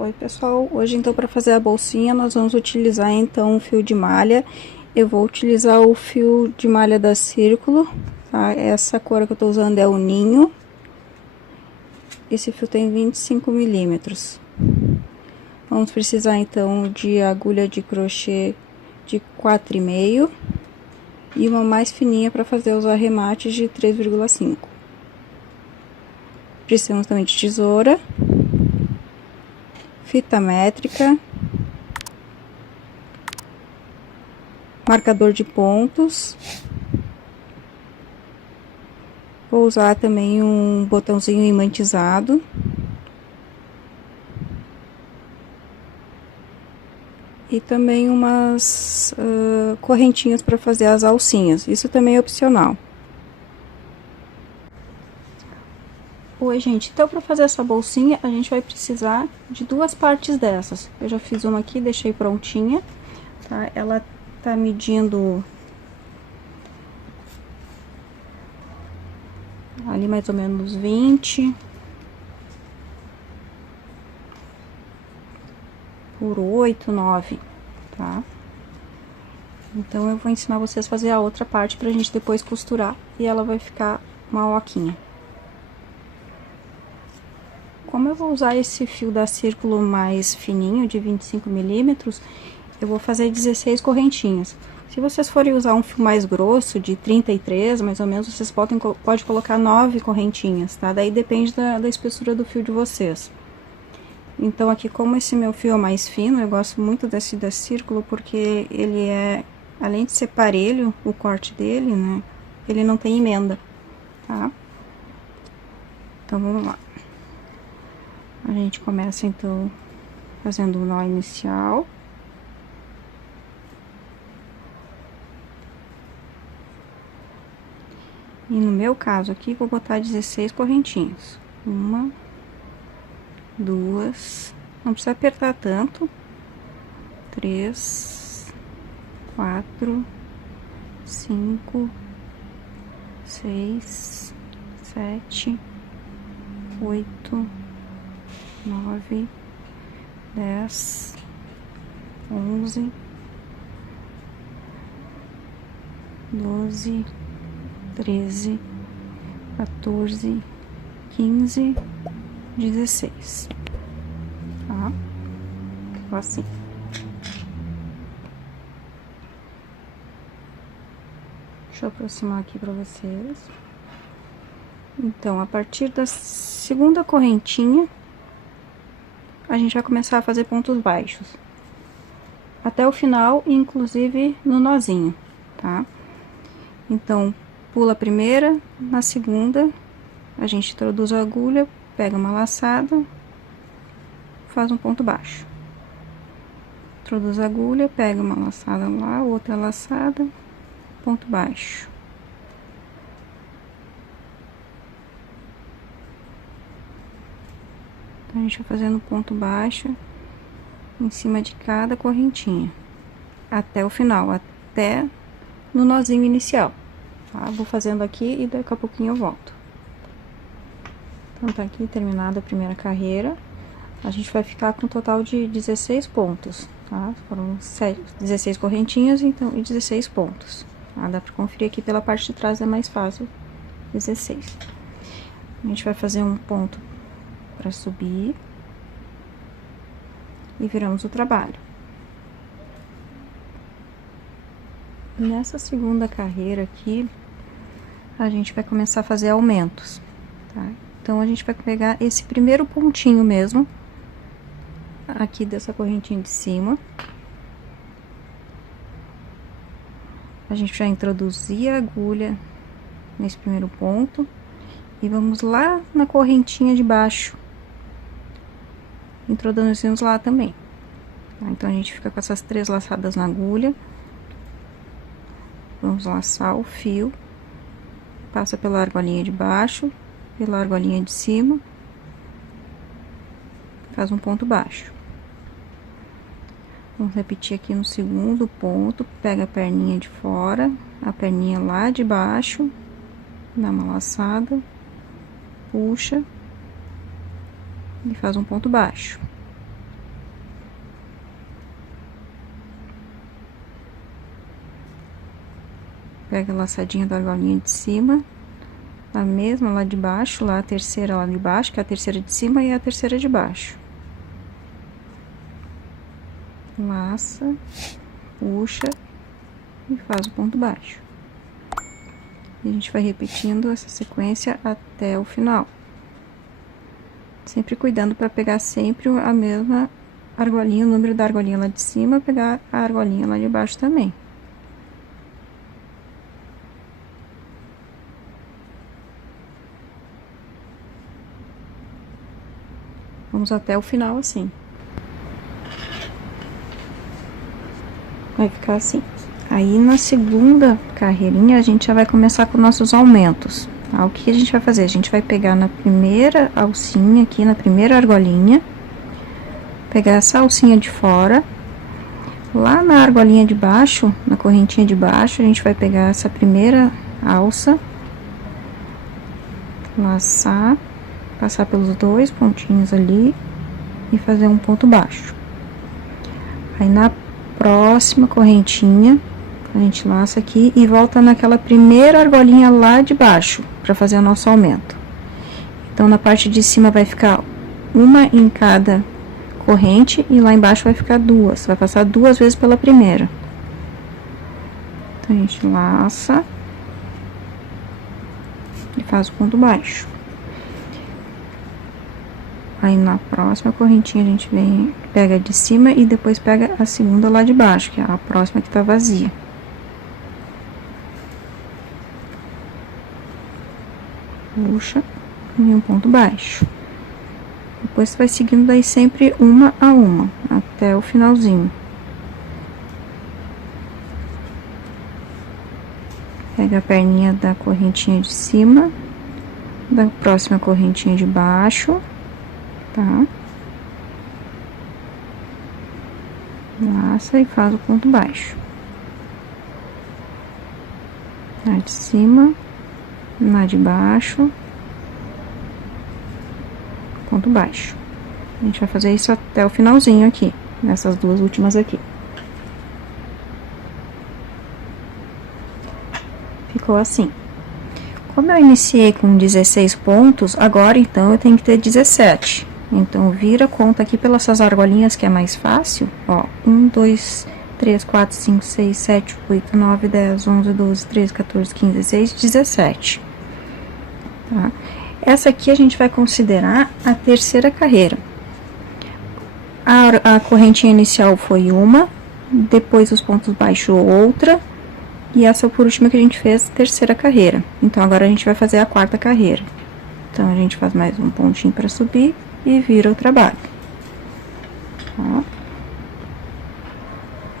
Oi pessoal, hoje então para fazer a bolsinha nós vamos utilizar então o fio de malha. Eu vou utilizar o fio de malha da Círculo, tá? Essa cor que eu tô usando é o ninho. Esse fio tem 25 milímetros. Vamos precisar então de agulha de crochê de 4,5 e uma mais fininha para fazer os arremates de 3,5. Precisamos também de tesoura, fita métrica, marcador de pontos. Vou usar também um botãozinho imantizado. E também umas correntinhas para fazer as alcinhas. Isso também é opcional. Oi, gente. Então, para fazer essa bolsinha, a gente vai precisar de duas partes dessas. Eu já fiz uma aqui, deixei prontinha, tá? Ela tá medindo ali mais ou menos 20 por 8, 9, tá? Então, eu vou ensinar vocês a fazer a outra parte pra gente depois costurar e ela vai ficar uma oquinha. Como eu vou usar esse fio da Círculo mais fininho, de 25 milímetros, eu vou fazer 16 correntinhas. Se vocês forem usar um fio mais grosso, de 33, mais ou menos, vocês podem colocar 9 correntinhas, tá? Daí depende da espessura do fio de vocês. Então, aqui, como esse meu fio é mais fino, eu gosto muito desse da Círculo, porque ele é, além de ser parelho, o corte dele, né? Ele não tem emenda, tá? Então, vamos lá. A gente começa, então, fazendo o nó inicial. E no meu caso aqui, vou botar 16 correntinhas. 1, 2, não precisa apertar tanto. 3, 4, 5, 6, 7, 8, 9, 10, 11, 12, 13, 14, 15, 16, tá? Ficou assim. Deixa eu aproximar aqui pra vocês. Então, a partir da segunda correntinha, a gente vai começar a fazer pontos baixos. Até o final, inclusive no nozinho, tá? Então, pula a primeira, na segunda, a gente introduz a agulha, pega uma laçada, faz um ponto baixo. Introduz a agulha, pega uma laçada lá, outra laçada, ponto baixo. Então, a gente vai fazendo ponto baixo em cima de cada correntinha, até o final, até no nozinho inicial, tá? Vou fazendo aqui e daqui a pouquinho eu volto. Então, tá aqui terminada a primeira carreira. A gente vai ficar com um total de 16 pontos, tá? Foram 16 correntinhas, então, e 16 pontos, tá? Dá pra conferir aqui pela parte de trás, é mais fácil, 16. A gente vai fazer um ponto pra subir e viramos o trabalho. Nessa segunda carreira aqui, a gente vai começar a fazer aumentos, tá? Então, a gente vai pegar esse primeiro pontinho mesmo, aqui dessa correntinha de cima. A gente vai introduzir a agulha nesse primeiro ponto e vamos lá na correntinha de baixo. Introduzimos lá também, tá? Então, a gente fica com essas 3 laçadas na agulha. Vamos laçar o fio, passa pela argolinha de baixo, pela argolinha de cima, faz um ponto baixo. Vamos repetir aqui no segundo ponto, pega a perninha de fora, a perninha lá de baixo, dá uma laçada, puxa e faz um ponto baixo. Pega a laçadinha da argolinha de cima, a mesma lá de baixo, lá a terceira lá de baixo, que é a terceira de cima e a terceira de baixo. Laça, puxa e faz o ponto baixo. E a gente vai repetindo essa sequência até o final. Sempre cuidando para pegar sempre a mesma argolinha, o número da argolinha lá de cima, pegar a argolinha lá de baixo também. Vamos até o final assim. Vai ficar assim. Aí, na segunda carreirinha, a gente já vai começar com nossos aumentos. Tá? O que a gente vai fazer? A gente vai pegar na primeira alcinha aqui, na primeira argolinha, pegar essa alcinha de fora. Lá na argolinha de baixo, na correntinha de baixo, a gente vai pegar essa primeira alça, laçar, passar pelos dois pontinhos ali e fazer um ponto baixo. Aí, na próxima correntinha, a gente laça aqui e volta naquela primeira argolinha lá de baixo, para fazer o nosso aumento. Então, na parte de cima vai ficar uma em cada corrente e lá embaixo vai ficar duas. Vai passar duas vezes pela primeira. Então, a gente laça e faz o ponto baixo. Aí, na próxima correntinha, a gente vem, pega de cima e depois pega a segunda lá de baixo, que é a próxima que tá vazia. Puxa e um ponto baixo. Depois, vai seguindo daí sempre uma a uma, até o finalzinho. Pega a perninha da correntinha de cima, da próxima correntinha de baixo, tá? Laça e faz o ponto baixo. Na de cima, na de baixo, ponto baixo. A gente vai fazer isso até o finalzinho aqui, nessas duas últimas aqui. Ficou assim. Como eu iniciei com 16 pontos, agora então eu tenho que ter 17. Então, vira a conta aqui pelas essas argolinhas que é mais fácil. Ó, 1, 2, 3, 4, 5, 6, 7, 8, 9, 10, 11, 12, 13, 14, 15, 16, 17. Tá? Essa aqui a gente vai considerar a terceira carreira. A correntinha inicial foi uma, depois os pontos baixos outra, e essa por última que a gente fez, terceira carreira. Então, agora a gente vai fazer a quarta carreira. Então, a gente faz mais um pontinho para subir e vira o trabalho. Ó.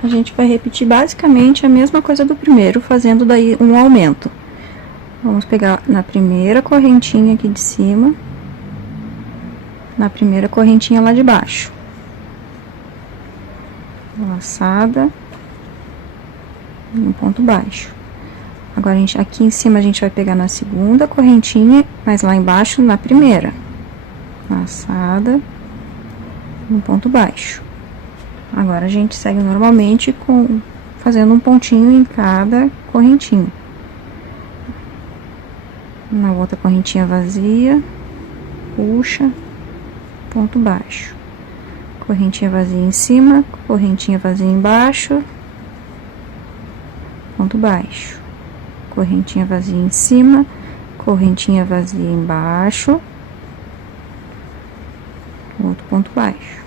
A gente vai repetir basicamente a mesma coisa do primeiro, fazendo daí um aumento. Vamos pegar na primeira correntinha aqui de cima, na primeira correntinha lá de baixo. Laçada e um ponto baixo. Agora, aqui em cima a gente vai pegar na segunda correntinha, mas lá embaixo na primeira. Laçada e um ponto baixo. Agora, a gente segue normalmente fazendo um pontinho em cada correntinha. Na outra correntinha vazia, puxa, ponto baixo. Correntinha vazia em cima, correntinha vazia embaixo, ponto baixo. Correntinha vazia em cima, correntinha vazia embaixo, outro ponto baixo.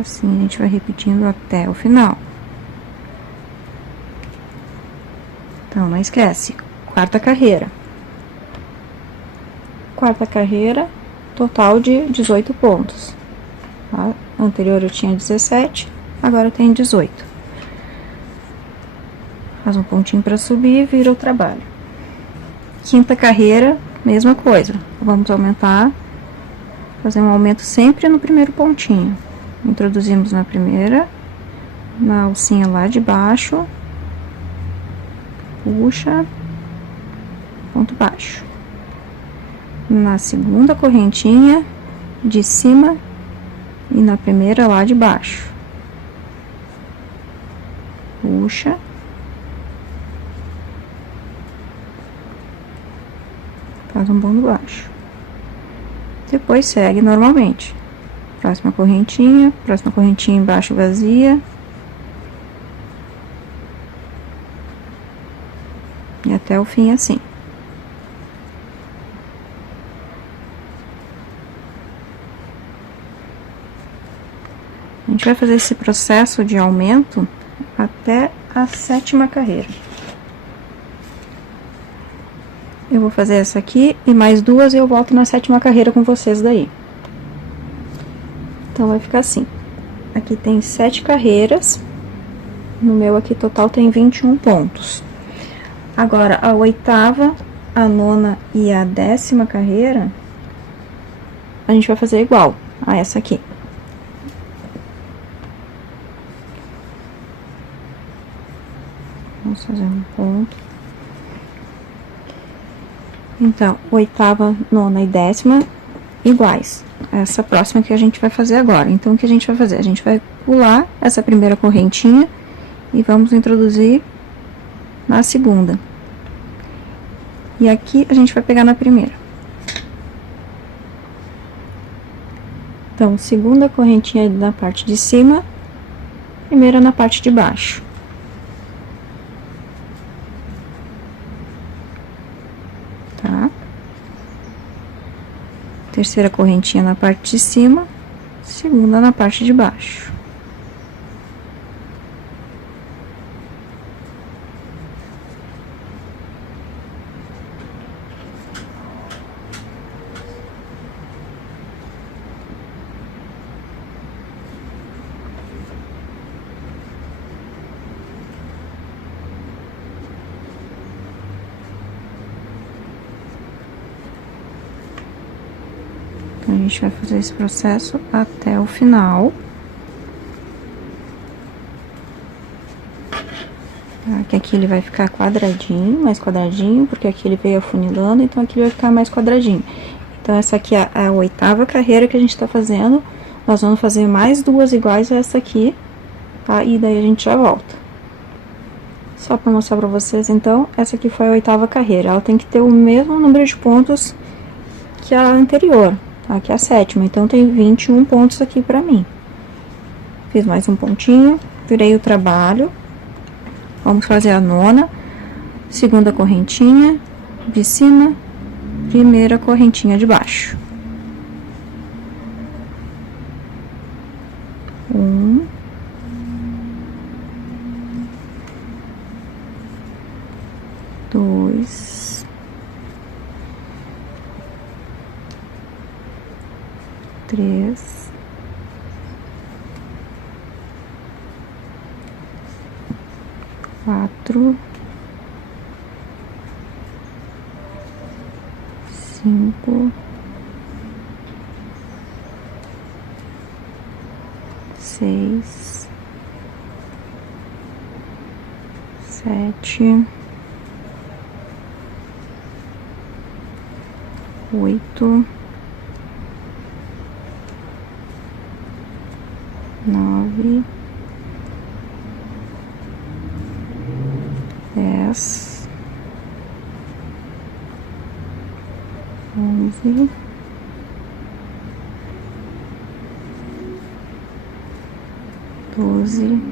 Assim a gente vai repetindo até o final. Então, não esquece, quarta carreira. Quarta carreira, total de 18 pontos. Tá? Anterior eu tinha 17, agora eu tenho 18. Faz um pontinho para subir e vira o trabalho. Quinta carreira, mesma coisa. Vamos aumentar, fazer um aumento sempre no primeiro pontinho. Introduzimos na primeira, na alcinha lá de baixo, puxa, ponto baixo. Na segunda correntinha de cima e na primeira lá de baixo, puxa, Faz um ponto baixo. Depois segue normalmente. Próxima correntinha embaixo vazia. E até o fim assim. A gente vai fazer esse processo de aumento até a 7ª carreira. Eu vou fazer essa aqui e mais 2 e eu volto na 7ª carreira com vocês daí. Então, vai ficar assim. Aqui tem 7 carreiras. No meu aqui total tem 21 pontos. Agora, a 8ª, a 9ª e a 10ª carreira, a gente vai fazer igual a essa aqui. Vamos fazer um ponto. Então, 8ª, 9ª e 10ª iguais. Essa próxima que a gente vai fazer agora. Então, o que a gente vai fazer? A gente vai pular essa primeira correntinha e vamos introduzir na segunda. E aqui a gente vai pegar na primeira. Então, segunda correntinha na parte de cima, primeira na parte de baixo. Tá? Terceira correntinha na parte de cima, segunda na parte de baixo. A gente vai fazer esse processo até o final. Que aqui ele vai ficar quadradinho, mais quadradinho, porque aqui ele veio afunilando, então aqui ele vai ficar mais quadradinho. Então, essa aqui é a 8ª carreira que a gente tá fazendo. Nós vamos fazer mais 2 iguais a essa aqui, tá? E daí a gente já volta. Só pra mostrar pra vocês, então, essa aqui foi a 8ª carreira. Ela tem que ter o mesmo número de pontos que a anterior. Aqui é a 7ª, então tem 21 pontos aqui pra mim. Fiz mais um pontinho, virei o trabalho. Vamos fazer a 9ª, segunda correntinha de cima, primeira correntinha de baixo. 1, 2, 3, 4, 5, 6, 7, 8, 9, 10, 11, 12,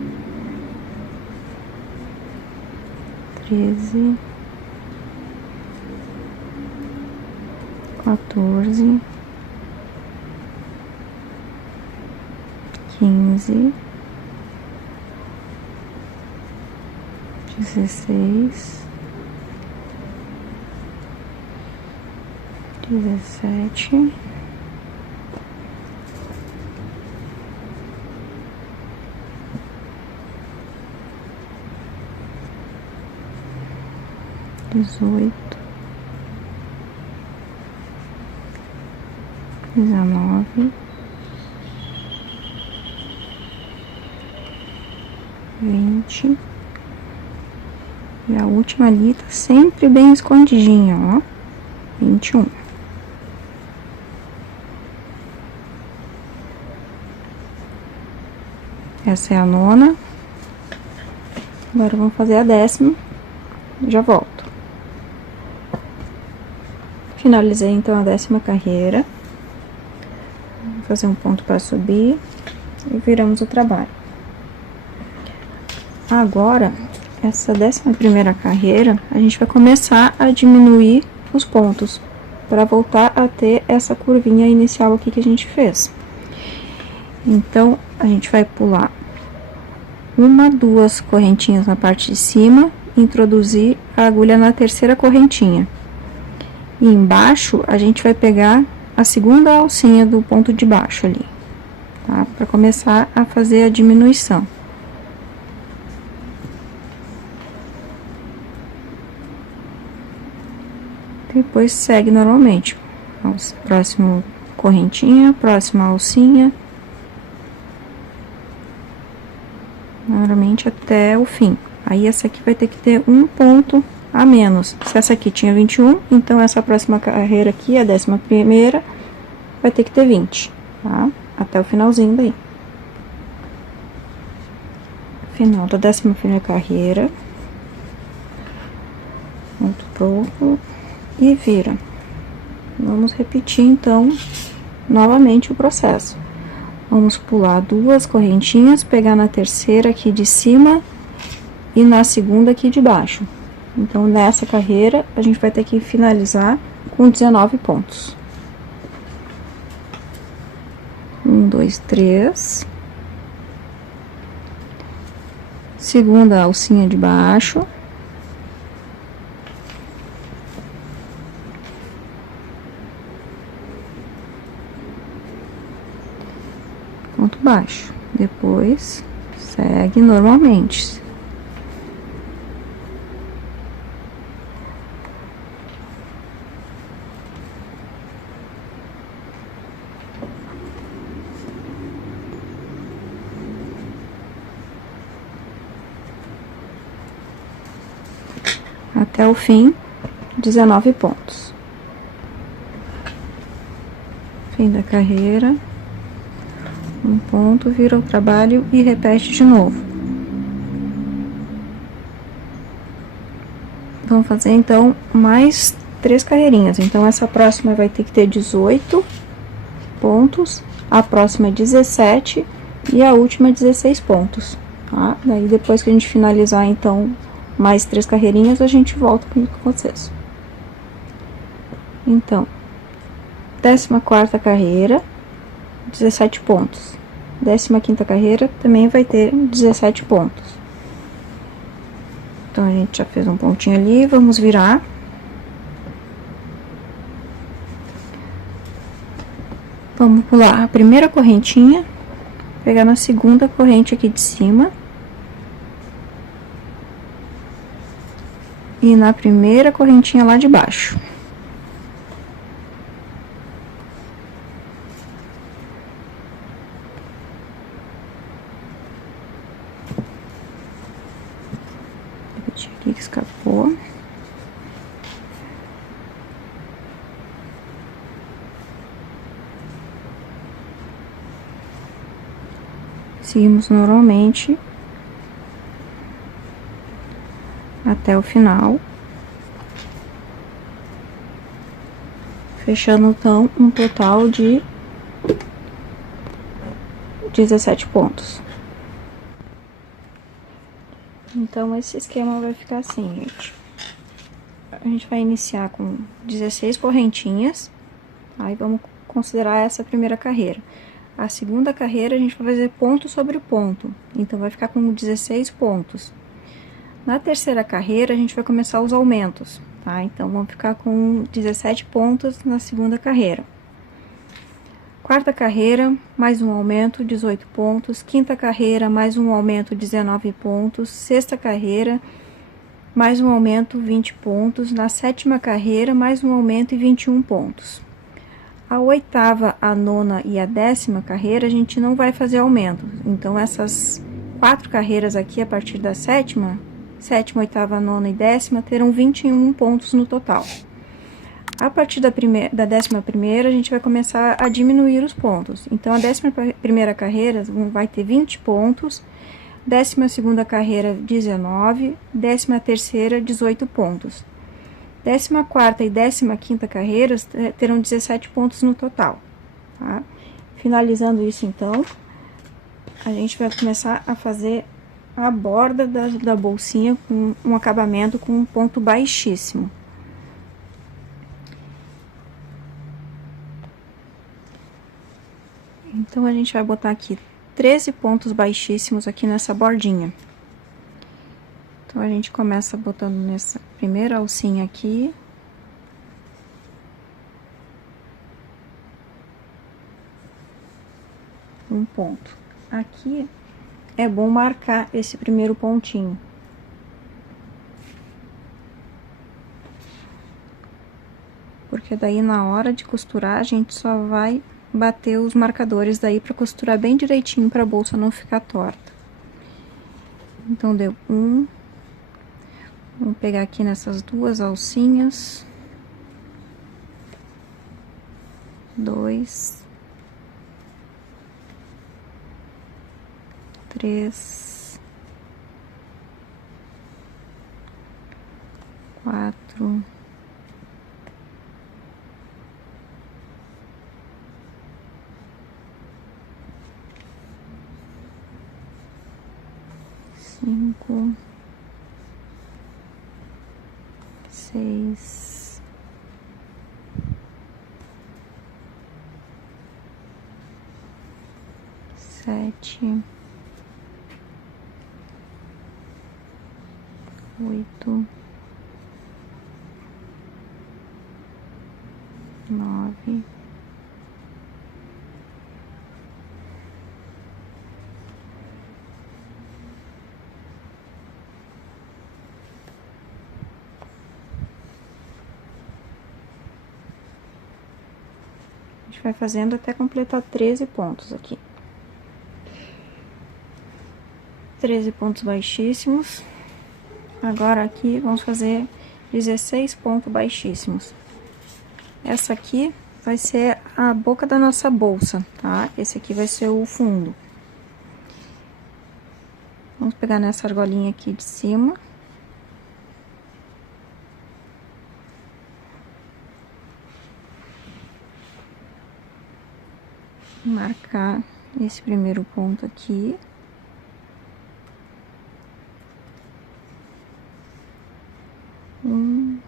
13, 14, 15, 16, 17, 18, 19, 20. E a última ali tá sempre bem escondidinha, ó. 21. Essa é a 9ª. Agora vamos fazer a 10ª. Já volto. finalizei então a 10ª carreira. Vou fazer um ponto para subir e viramos o trabalho. Agora, essa 11ª carreira, a gente vai começar a diminuir os pontos para voltar a ter essa curvinha inicial aqui que a gente fez. Então, a gente vai pular uma, duas correntinhas na parte de cima, introduzir a agulha na 3ª correntinha. E embaixo, a gente vai pegar a segunda alcinha do ponto de baixo ali, tá? Para começar a fazer a diminuição. Depois segue normalmente. Próximo correntinha, próxima alcinha. Normalmente até o fim. Aí essa aqui vai ter que ter um ponto a menos. Se essa aqui tinha 21, então essa próxima carreira aqui, a 11ª, vai ter que ter 20, tá? Até o finalzinho daí. Final da 11ª carreira. Ponto pronto. E vira. Vamos repetir, então, novamente o processo. Vamos pular duas correntinhas, pegar na 3ª aqui de cima e na 2ª aqui de baixo. Então, nessa carreira, a gente vai ter que finalizar com 19 pontos. 1, 2, 3. Segunda alcinha de baixo. Ponto baixo. Depois, segue normalmente. Até o fim, 19 pontos. Fim da carreira. Um ponto, vira o trabalho e repete de novo. Vamos fazer, então, mais 3 carreirinhas. Então, essa próxima vai ter que ter 18 pontos, a próxima 17 e a última 16 pontos, tá? Daí, depois que a gente finalizar, então, mais 3 carreirinhas, a gente volta com vocês. Então, 14ª carreira, 17 pontos. 15ª carreira também vai ter 17 pontos. Então, a gente já fez um pontinho ali, vamos virar. Vamos pular a primeira correntinha, pegar na 2ª corrente aqui de cima. E na primeira correntinha lá de baixo. Repetir aqui que escapou. Seguimos normalmente até o final, fechando então um total de 17 pontos. Então, esse esquema vai ficar assim, gente. A gente vai iniciar com 16 correntinhas, aí vamos considerar essa primeira carreira. A segunda carreira a gente vai fazer ponto sobre ponto, então vai ficar com 16 pontos. Na terceira carreira, a gente vai começar os aumentos, tá? Então, vamos ficar com 17 pontos na segunda carreira. Quarta carreira, mais um aumento, 18 pontos. Quinta carreira, mais um aumento, 19 pontos. Sexta carreira, mais um aumento, 20 pontos. Na sétima carreira, mais um aumento e 21 pontos. A oitava, a nona e a 10ª carreira, a gente não vai fazer aumento. Então, essas 4 carreiras aqui, a partir da sétima, oitava, nona e 10ª, terão 21 pontos no total. A partir da 11ª, a gente vai começar a diminuir os pontos. Então, a 11ª carreira vai ter 20 pontos, 12ª carreira, 19, 13ª, 18 pontos. 14ª e 15ª carreiras terão 17 pontos no total, tá? Finalizando isso, então, a gente vai começar a fazer a borda da bolsinha com um acabamento com um ponto baixíssimo. Então, a gente vai botar aqui 13 pontos baixíssimos aqui nessa bordinha. Então, a gente começa botando nessa primeira alcinha aqui. Um ponto. Aqui é bom marcar esse primeiro pontinho. Porque daí na hora de costurar a gente só vai bater os marcadores daí pra costurar bem direitinho pra bolsa não ficar torta. Então deu um. Vamos pegar aqui nessas duas alcinhas. 2. 3. 4. 5. 6. 7. 8. 9. 10. Vai fazendo até completar 13 pontos aqui. 13 pontos baixíssimos. Agora aqui vamos fazer 16 pontos baixíssimos. Essa aqui vai ser a boca da nossa bolsa, tá? Esse aqui vai ser o fundo. Vamos pegar nessa argolinha aqui de cima. Marcar esse primeiro ponto aqui. Um,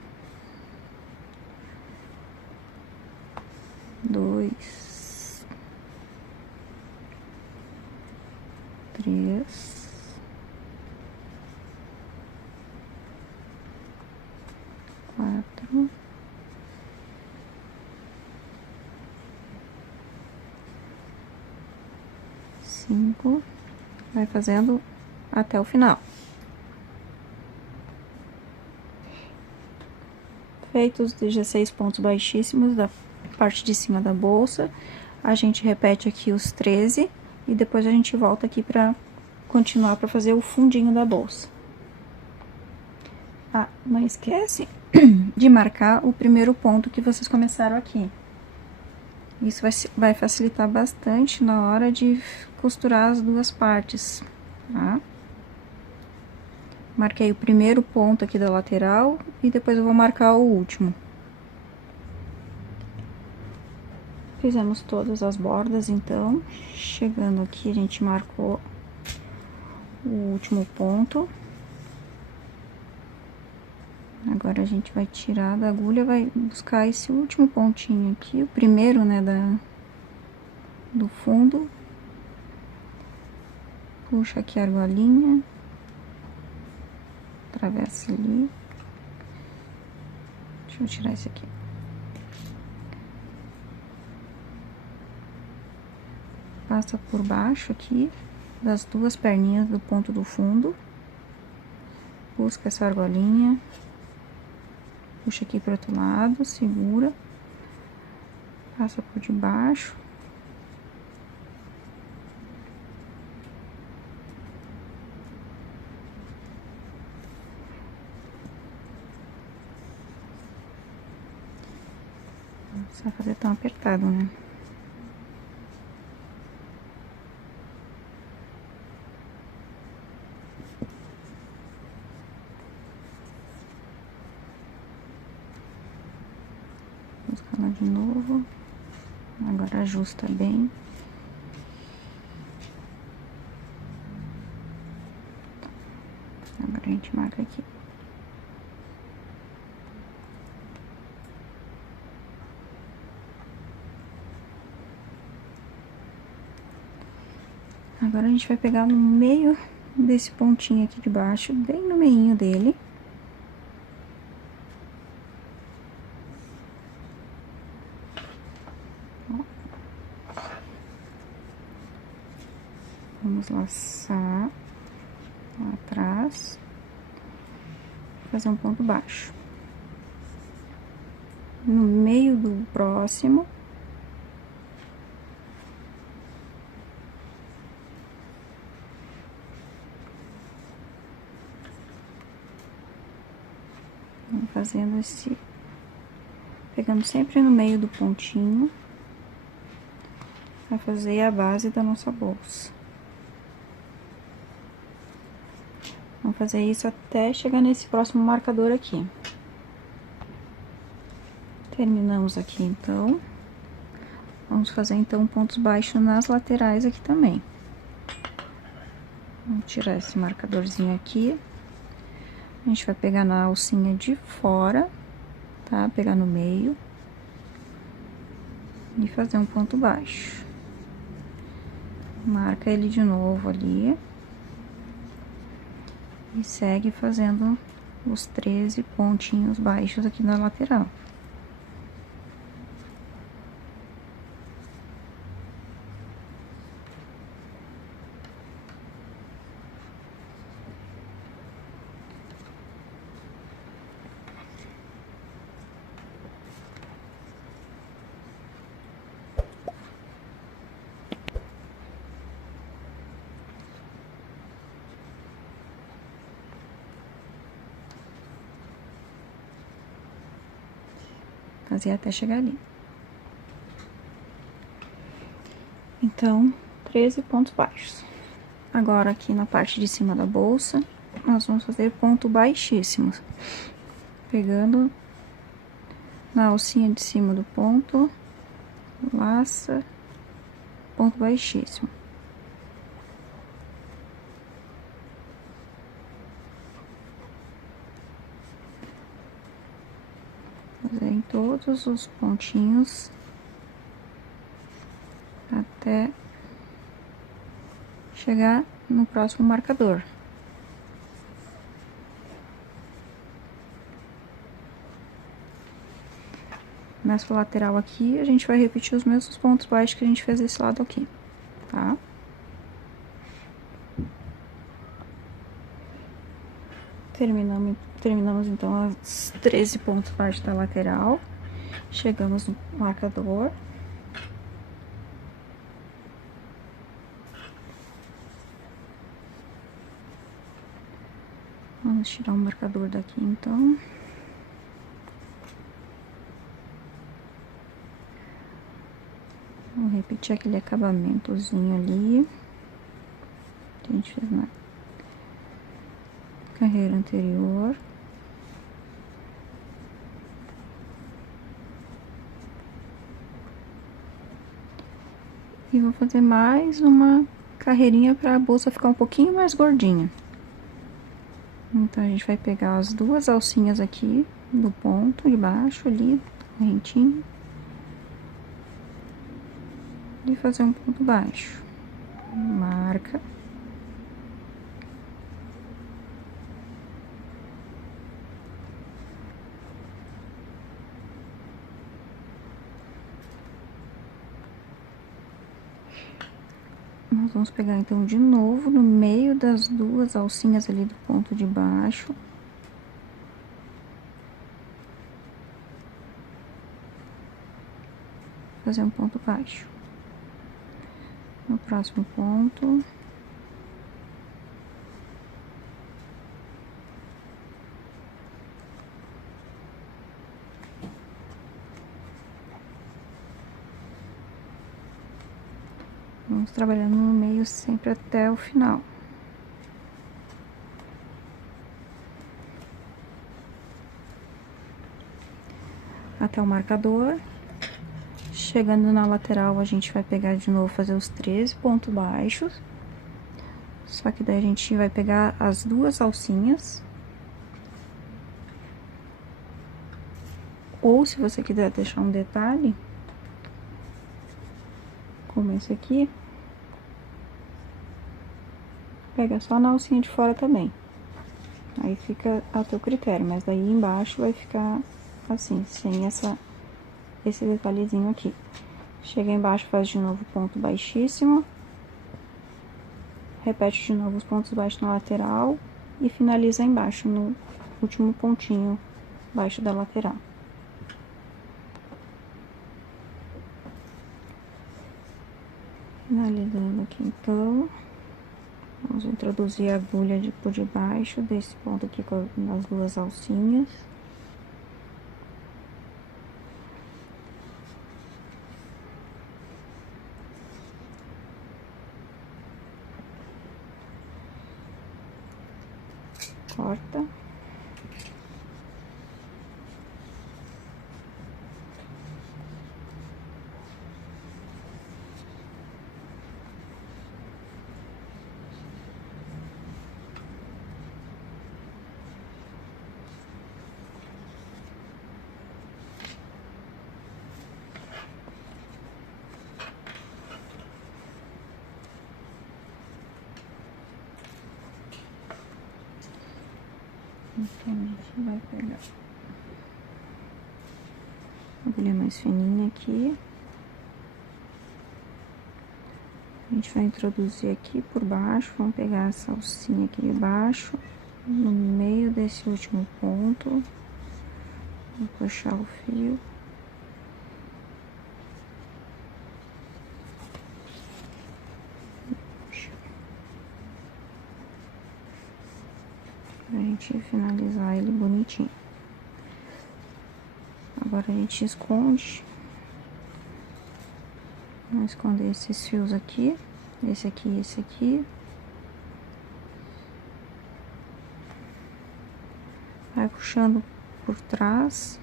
2, 3, 4, 5. Vai fazendo até o final. Feitos os 16 pontos baixíssimos da parte de cima da bolsa, a gente repete aqui os 13 e depois a gente volta aqui pra continuar pra fazer o fundinho da bolsa. Ah, não esquece de marcar o primeiro ponto que vocês começaram aqui. Isso vai facilitar bastante na hora de costurar as duas partes, tá? Marquei o primeiro ponto aqui da lateral e depois eu vou marcar o último. Fizemos todas as bordas, então, chegando aqui a gente marcou o último ponto. Agora a gente vai tirar da agulha, vai buscar esse último pontinho aqui, o primeiro, né, do fundo. Puxa aqui a argolinha. Atravessa ali. Deixa eu tirar esse aqui. Passa por baixo aqui, das duas perninhas do ponto do fundo. Busca essa argolinha. Puxa aqui pro outro lado, segura. Passa por debaixo. Não precisa fazer tão apertado, né? Agora ajusta bem. Agora a gente marca aqui. Agora a gente vai pegar no meio desse pontinho aqui de baixo, bem no meinho dele. Vamos laçar lá atrás, fazer um ponto baixo. No meio do próximo. Vamos fazendo esse... Pegando sempre no meio do pontinho. Vai fazer a base da nossa bolsa. Vamos fazer isso até chegar nesse próximo marcador aqui. Terminamos aqui, então. Vamos fazer, então, pontos baixos nas laterais aqui também. Vamos tirar esse marcadorzinho aqui. A gente vai pegar na alcinha de fora, tá? Pegar no meio. E fazer um ponto baixo. Marca ele de novo ali. E segue fazendo os 13 pontinhos baixos aqui na lateral. Fazer até chegar ali. Então, 13 pontos baixos. Agora, aqui na parte de cima da bolsa, nós vamos fazer ponto baixíssimo. Pegando na alcinha de cima do ponto, laça, ponto baixíssimo. Fazer em todos os pontinhos até chegar no próximo marcador. Nessa lateral aqui, a gente vai repetir os mesmos pontos baixos que a gente fez desse lado aqui, tá? Terminamos então os 13 pontos baixos da lateral. Chegamos no marcador. Vamos tirar o marcador daqui, então. Vou repetir aquele acabamentozinho ali que a gente fez na carreira anterior. E vou fazer mais uma carreirinha para a bolsa ficar um pouquinho mais gordinha. Então, a gente vai pegar as duas alcinhas aqui do ponto de baixo ali, correntinho. E fazer um ponto baixo. Marca. Nós vamos pegar, então, de novo, no meio das duas alcinhas ali do ponto de baixo. Fazer um ponto baixo. No próximo ponto. Vamos trabalhando no meio sempre até o final. Até o marcador. Chegando na lateral, a gente vai pegar de novo, fazer os 13 pontos baixos. Só que daí a gente vai pegar as duas alcinhas. Ou se você quiser deixar um detalhe, como esse aqui, pega só na alcinha de fora também. Aí fica a teu critério, mas daí embaixo vai ficar assim, sem esse detalhezinho aqui. Chega embaixo, faz de novo ponto baixíssimo. Repete de novo os pontos baixos na lateral e finaliza embaixo, no último pontinho baixo da lateral. Finalizando aqui, então, vamos introduzir a agulha por debaixo desse ponto aqui nas duas alcinhas. Corta. Então, a gente vai pegar a agulha mais fininha aqui. A gente vai introduzir aqui por baixo, vamos pegar essa alcinha aqui de baixo, no meio desse último ponto. Vou puxar o fio. Pra gente finalizar ele bonitinho. Agora a gente esconde. Vamos esconder esses fios aqui. Esse aqui e esse aqui. Vai puxando por trás.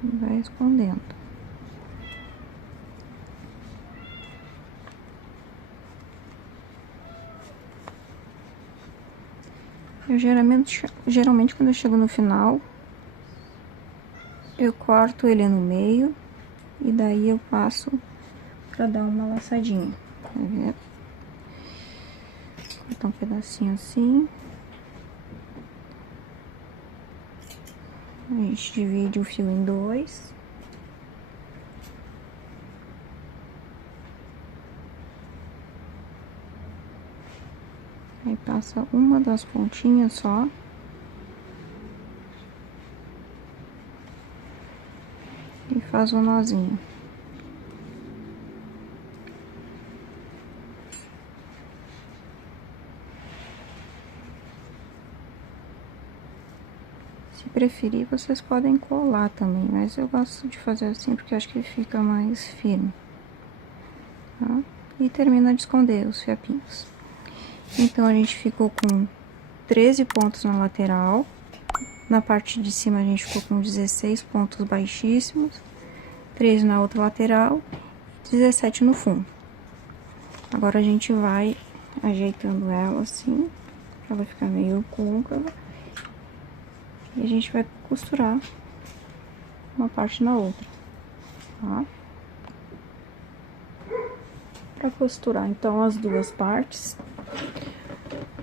E vai escondendo. Eu geralmente quando eu chego no final, eu corto ele no meio e daí eu passo pra dar uma laçadinha, tá vendo? Cortar um pedacinho assim. A gente divide o fio em dois. Aí passa uma das pontinhas só. E faz um nozinho. Se preferir, vocês podem colar também, mas eu gosto de fazer assim porque eu acho que fica mais firme. Tá? E termina de esconder os fiapinhos. Então, a gente ficou com 13 pontos na lateral. Na parte de cima, a gente ficou com 16 pontos baixíssimos. 13 na outra lateral e 17 no fundo. Agora, a gente vai ajeitando ela assim, pra ela ficar meio côncava. E a gente vai costurar uma parte na outra, tá? Pra costurar, então, as duas partes,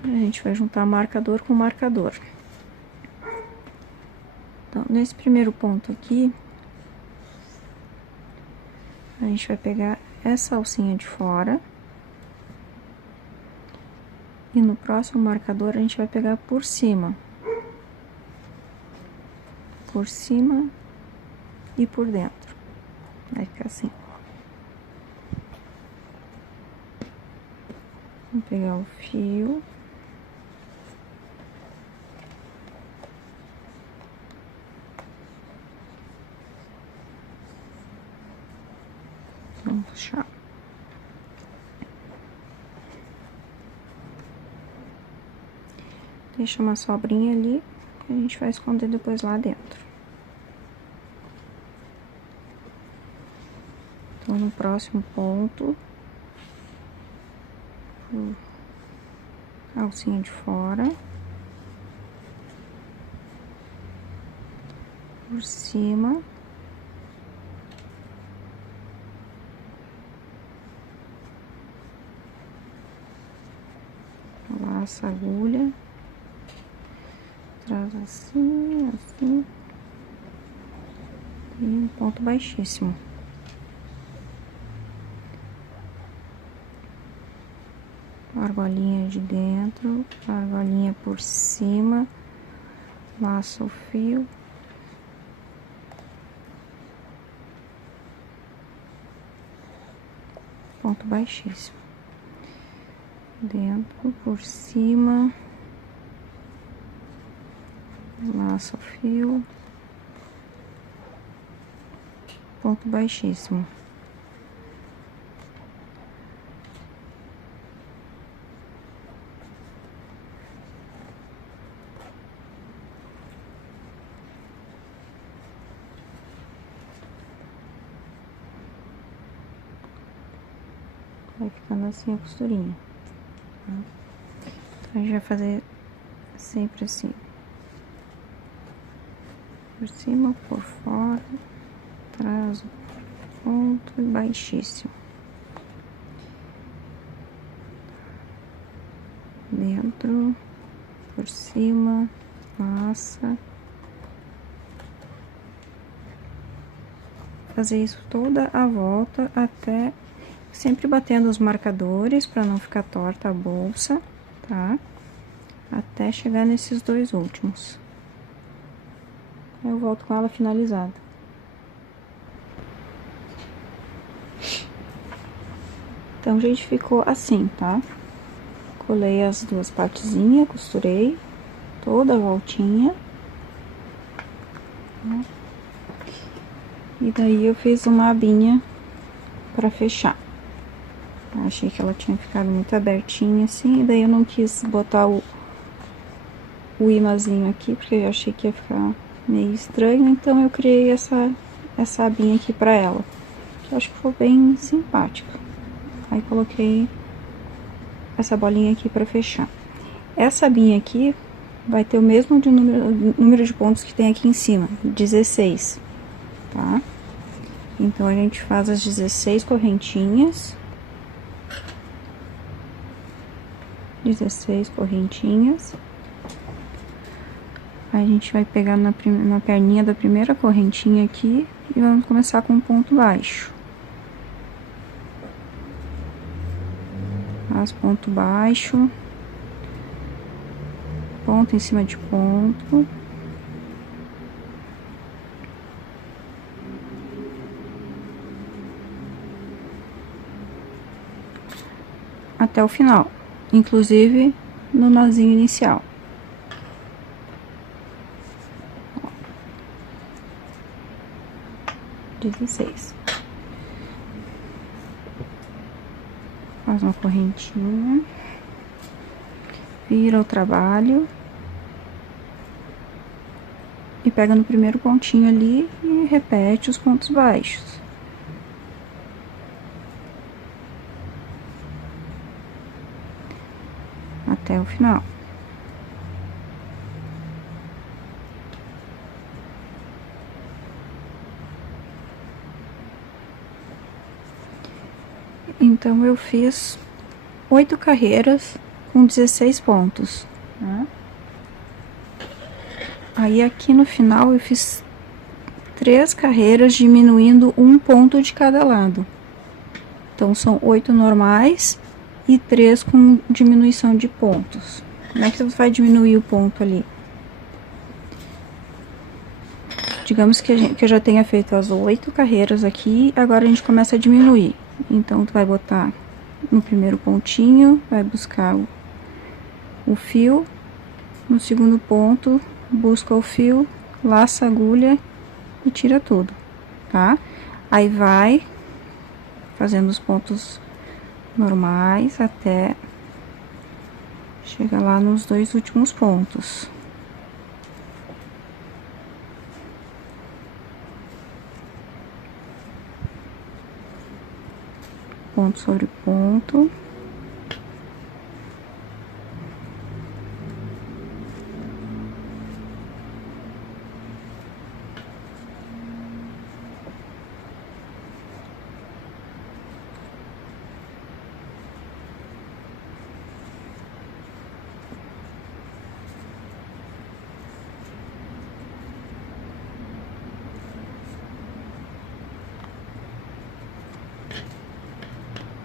a gente vai juntar marcador com marcador. Então, nesse primeiro ponto aqui, a gente vai pegar essa alcinha de fora. E no próximo marcador, a gente vai pegar por cima. Por cima e por dentro. Vai ficar assim. Vou pegar o fio. Vamos puxar. Deixa uma sobrinha ali, que a gente vai esconder depois lá dentro. Então, no próximo ponto, alcinha de fora, por cima, laça a agulha, traz assim, assim, e um ponto baixíssimo. Argolinha de dentro, argolinha por cima, laça o fio. Ponto baixíssimo. Dentro, por cima, laça o fio. Ponto baixíssimo. Vai ficando assim a costurinha, tá? Então, a gente vai fazer sempre assim. Por cima, por fora, traz o ponto e baixíssimo. Dentro, por cima, laça. Fazer isso toda a volta até... Sempre batendo os marcadores para não ficar torta a bolsa, tá? Até chegar nesses dois últimos. Aí eu volto com ela finalizada. Então, gente, ficou assim, tá? Colei as duas partezinhas, costurei toda a voltinha. Tá? E daí eu fiz uma abinha para fechar. Achei que ela tinha ficado muito abertinha assim, e daí eu não quis botar o imãzinho aqui, porque eu achei que ia ficar meio estranho, então eu criei essa abinha aqui pra ela, que eu acho que ficou bem simpática. Aí coloquei essa bolinha aqui pra fechar. Essa abinha aqui vai ter o mesmo número de pontos que tem aqui em cima, 16, tá? Então, a gente faz as 16 correntinhas. 16 correntinhas. Aí a gente vai pegar na perninha da primeira correntinha aqui e vamos começar com um ponto baixo. Faz ponto baixo, ponto em cima de ponto. Até o final. Inclusive no nozinho inicial. Ó, 16. Faz uma correntinha, vira o trabalho e pega no primeiro pontinho ali e repete os pontos baixos. Até o final. Então, eu fiz 8 carreiras com 16 pontos, né? Aí, aqui no final, eu fiz 3 carreiras diminuindo um ponto de cada lado. Então, são 8 normais e 3 com diminuição de pontos. Como é que você vai diminuir o ponto ali? Digamos que eu já tenha feito as 8 carreiras aqui, agora a gente começa a diminuir. Então, tu vai botar no primeiro pontinho, vai buscar o fio, no segundo ponto, busca o fio, laça a agulha e tira tudo, tá? Aí vai fazendo os pontos normais até chegar lá nos dois últimos pontos. Ponto sobre ponto.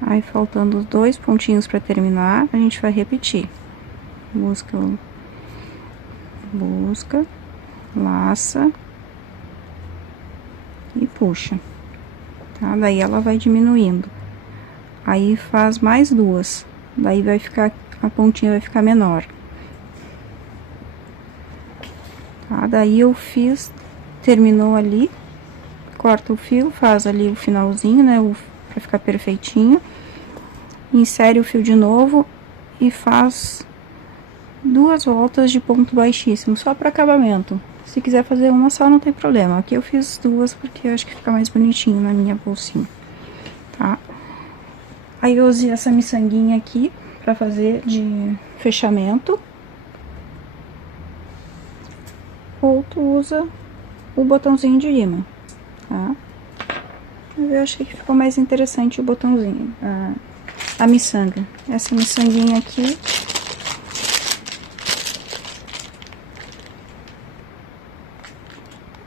Aí, faltando os dois pontinhos para terminar, a gente vai repetir. Busca, laça e puxa, tá? Daí ela vai diminuindo. Aí faz mais duas, daí vai ficar, a pontinha vai ficar menor. Tá? Daí eu fiz, terminou ali, corta o fio, faz ali o finalzinho, né, pra ficar perfeitinho. Insere o fio de novo e faz duas voltas de ponto baixíssimo, só para acabamento. Se quiser fazer uma só, não tem problema. Aqui eu fiz duas porque eu acho que fica mais bonitinho na minha bolsinha, tá? Aí eu usei essa miçanguinha aqui para fazer de fechamento. Ou tu usa o botãozinho de imã, tá? Eu achei que ficou mais interessante o botãozinho, a miçanga. Essa miçanguinha aqui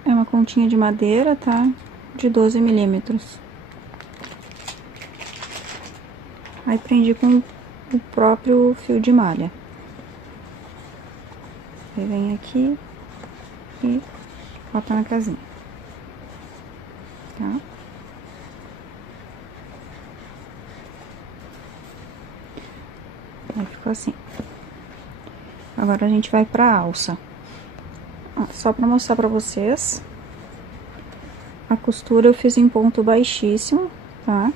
é uma pontinha de madeira, tá? De 12 milímetros. Aí prendi com o próprio fio de malha. Aí vem aqui e bota na casinha, tá? Aí ficou assim. Agora a gente vai pra alça. Ó, só pra mostrar pra vocês, a costura eu fiz em ponto baixíssimo, tá?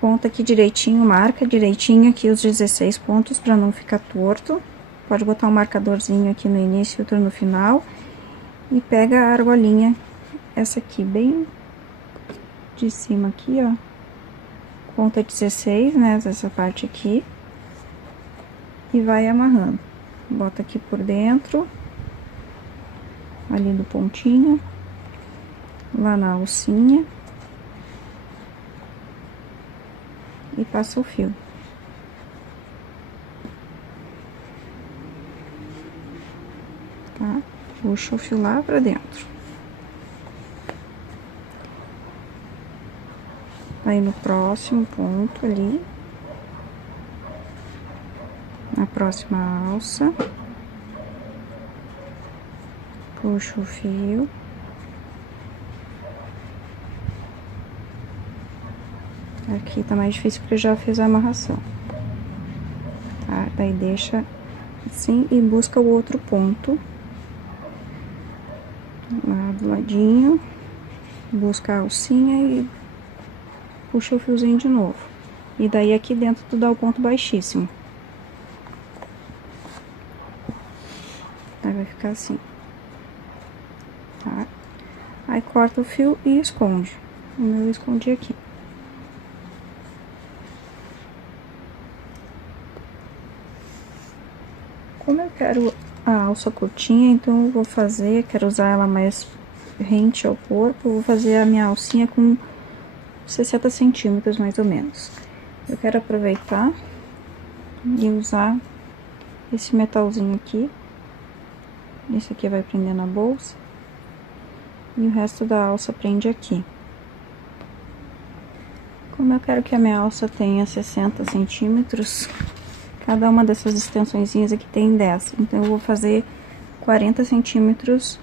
Ponta aqui direitinho, marca direitinho aqui os 16 pontos pra não ficar torto. Pode botar um marcadorzinho aqui no início e outro no final. E pega a argolinha, essa aqui bem de cima aqui, ó. Ponta 16, né, essa parte aqui. E vai amarrando. Bota aqui por dentro, ali do pontinho, lá na alcinha. E passa o fio. Tá? Puxa o fio lá pra dentro. Aí no próximo ponto ali, na próxima alça, puxa o fio. Aqui tá mais difícil porque eu já fiz a amarração, tá? Daí deixa assim e busca o outro ponto lá do ladinho, busca a alcinha e puxa o fiozinho de novo. E daí aqui dentro tu dá o ponto baixíssimo. Aí vai ficar assim, tá? Aí corta o fio e esconde. O meu eu escondi aqui. Como eu quero a alça curtinha, então eu vou fazer, quero usar ela mais rente ao corpo, eu vou fazer a minha alcinha com 60 centímetros mais ou menos. Eu quero aproveitar e usar esse metalzinho aqui. Esse aqui vai prender na bolsa. E o resto da alça prende aqui. Como eu quero que a minha alça tenha 60 centímetros, cada uma dessas extensõezinhas aqui tem 10. Então, eu vou fazer 40 centímetros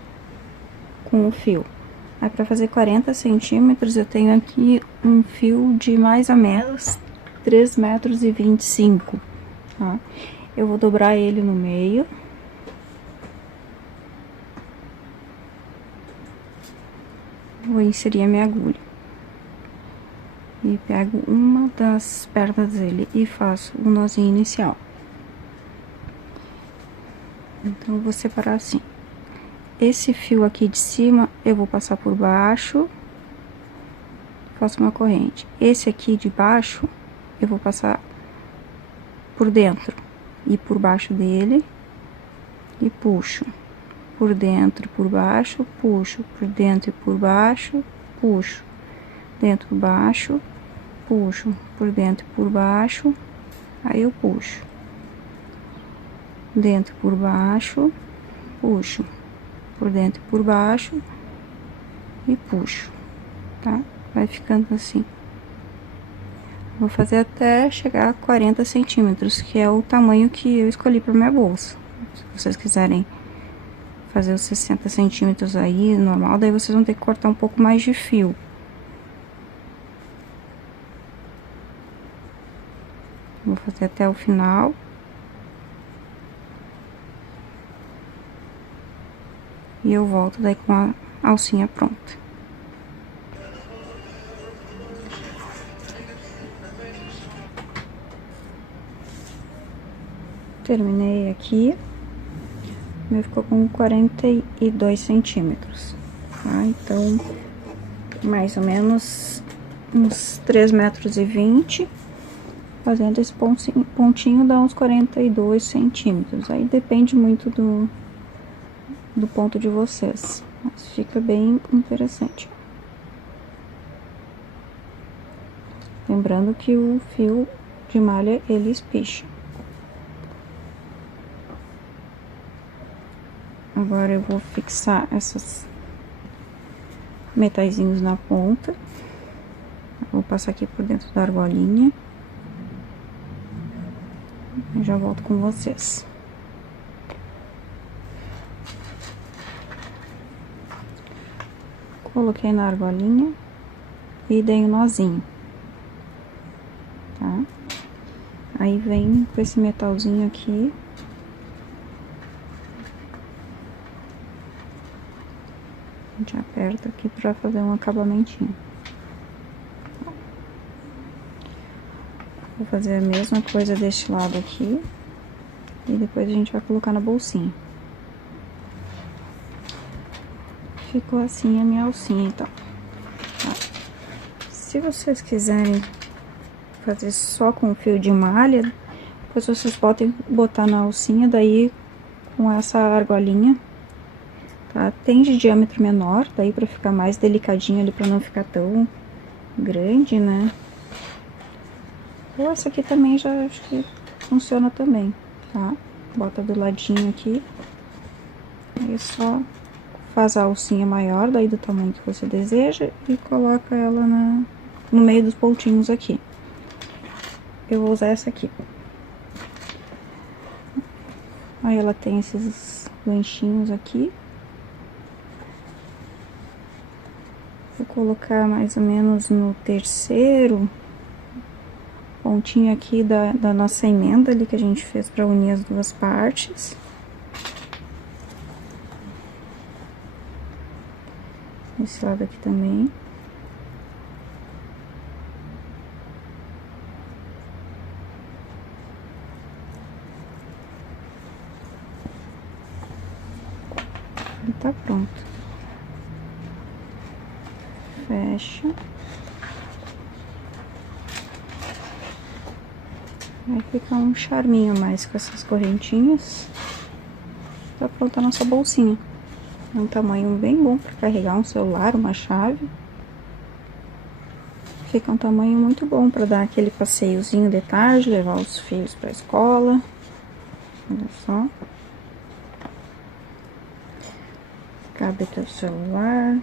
com o fio. Aí, pra fazer 40 centímetros, eu tenho aqui um fio de mais ou menos 3,25 metros, tá? Eu vou dobrar ele no meio. Vou inserir a minha agulha. e pego uma das pernas dele e faço o nozinho inicial. Então, eu vou separar assim. Esse fio aqui de cima, eu vou passar por baixo, faço uma corrente. Esse aqui de baixo, eu vou passar por dentro e por baixo dele e puxo. Por dentro e por baixo, puxo. Por dentro e por baixo, puxo. Dentro, baixo, puxo. Por dentro e por baixo, aí eu puxo. Dentro e por baixo, puxo. Por dentro e por baixo e puxo, tá? Vai ficando assim. Vou fazer até chegar a 40 centímetros, que é o tamanho que eu escolhi para minha bolsa. Se vocês quiserem fazer os 60 centímetros aí, normal, daí vocês vão ter que cortar um pouco mais de fio. Vou fazer até o final. E eu volto daí com a alcinha pronta. Terminei aqui. O meu ficou com 42 centímetros, tá? Então, mais ou menos uns 3,20 m. Fazendo esse pontinho dá uns 42 centímetros. Aí depende muito do ponto de vocês, mas fica bem interessante. Lembrando que o fio de malha, ele espicha. Agora eu vou fixar esses metaizinhos na ponta. Vou passar aqui por dentro da argolinha. Eu já volto com vocês. Coloquei na argolinha e dei um nozinho, tá? Aí vem com esse metalzinho aqui. A gente aperta aqui pra fazer um acabamentinho. Vou fazer a mesma coisa deste lado aqui. E depois a gente vai colocar na bolsinha. Ficou assim a minha alcinha, então. Tá. Se vocês quiserem fazer só com fio de malha, depois vocês podem botar na alcinha, daí com essa argolinha, tá? Tem de diâmetro menor, daí pra ficar mais delicadinho ali, pra não ficar tão grande, né? Ou essa aqui também já acho que funciona também, tá? Bota do ladinho aqui. Aí só faz a alcinha maior, daí do tamanho que você deseja, e coloca ela no meio dos pontinhos aqui. Eu vou usar essa aqui. Aí ela tem esses ganchinhos aqui. Vou colocar mais ou menos no terceiro pontinho aqui da nossa emenda ali que a gente fez para unir as duas partes. Esse lado aqui também. E tá pronto. Fecha. Vai ficar um charminho mais com essas correntinhas. Tá pronta a nossa bolsinha. É um tamanho bem bom para carregar um celular, uma chave. Fica um tamanho muito bom para dar aquele passeiozinho de tarde, levar os filhos para a escola. Olha só. Cabe até o celular,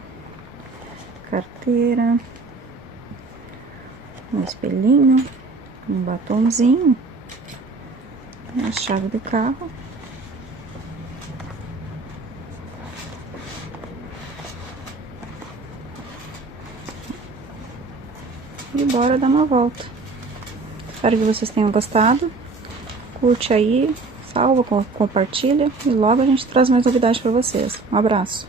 carteira, um espelhinho, um batonzinho, a chave do carro. E bora dar uma volta. Espero que vocês tenham gostado. Curte aí, salva, compartilha e logo a gente traz mais novidades para vocês. Um abraço.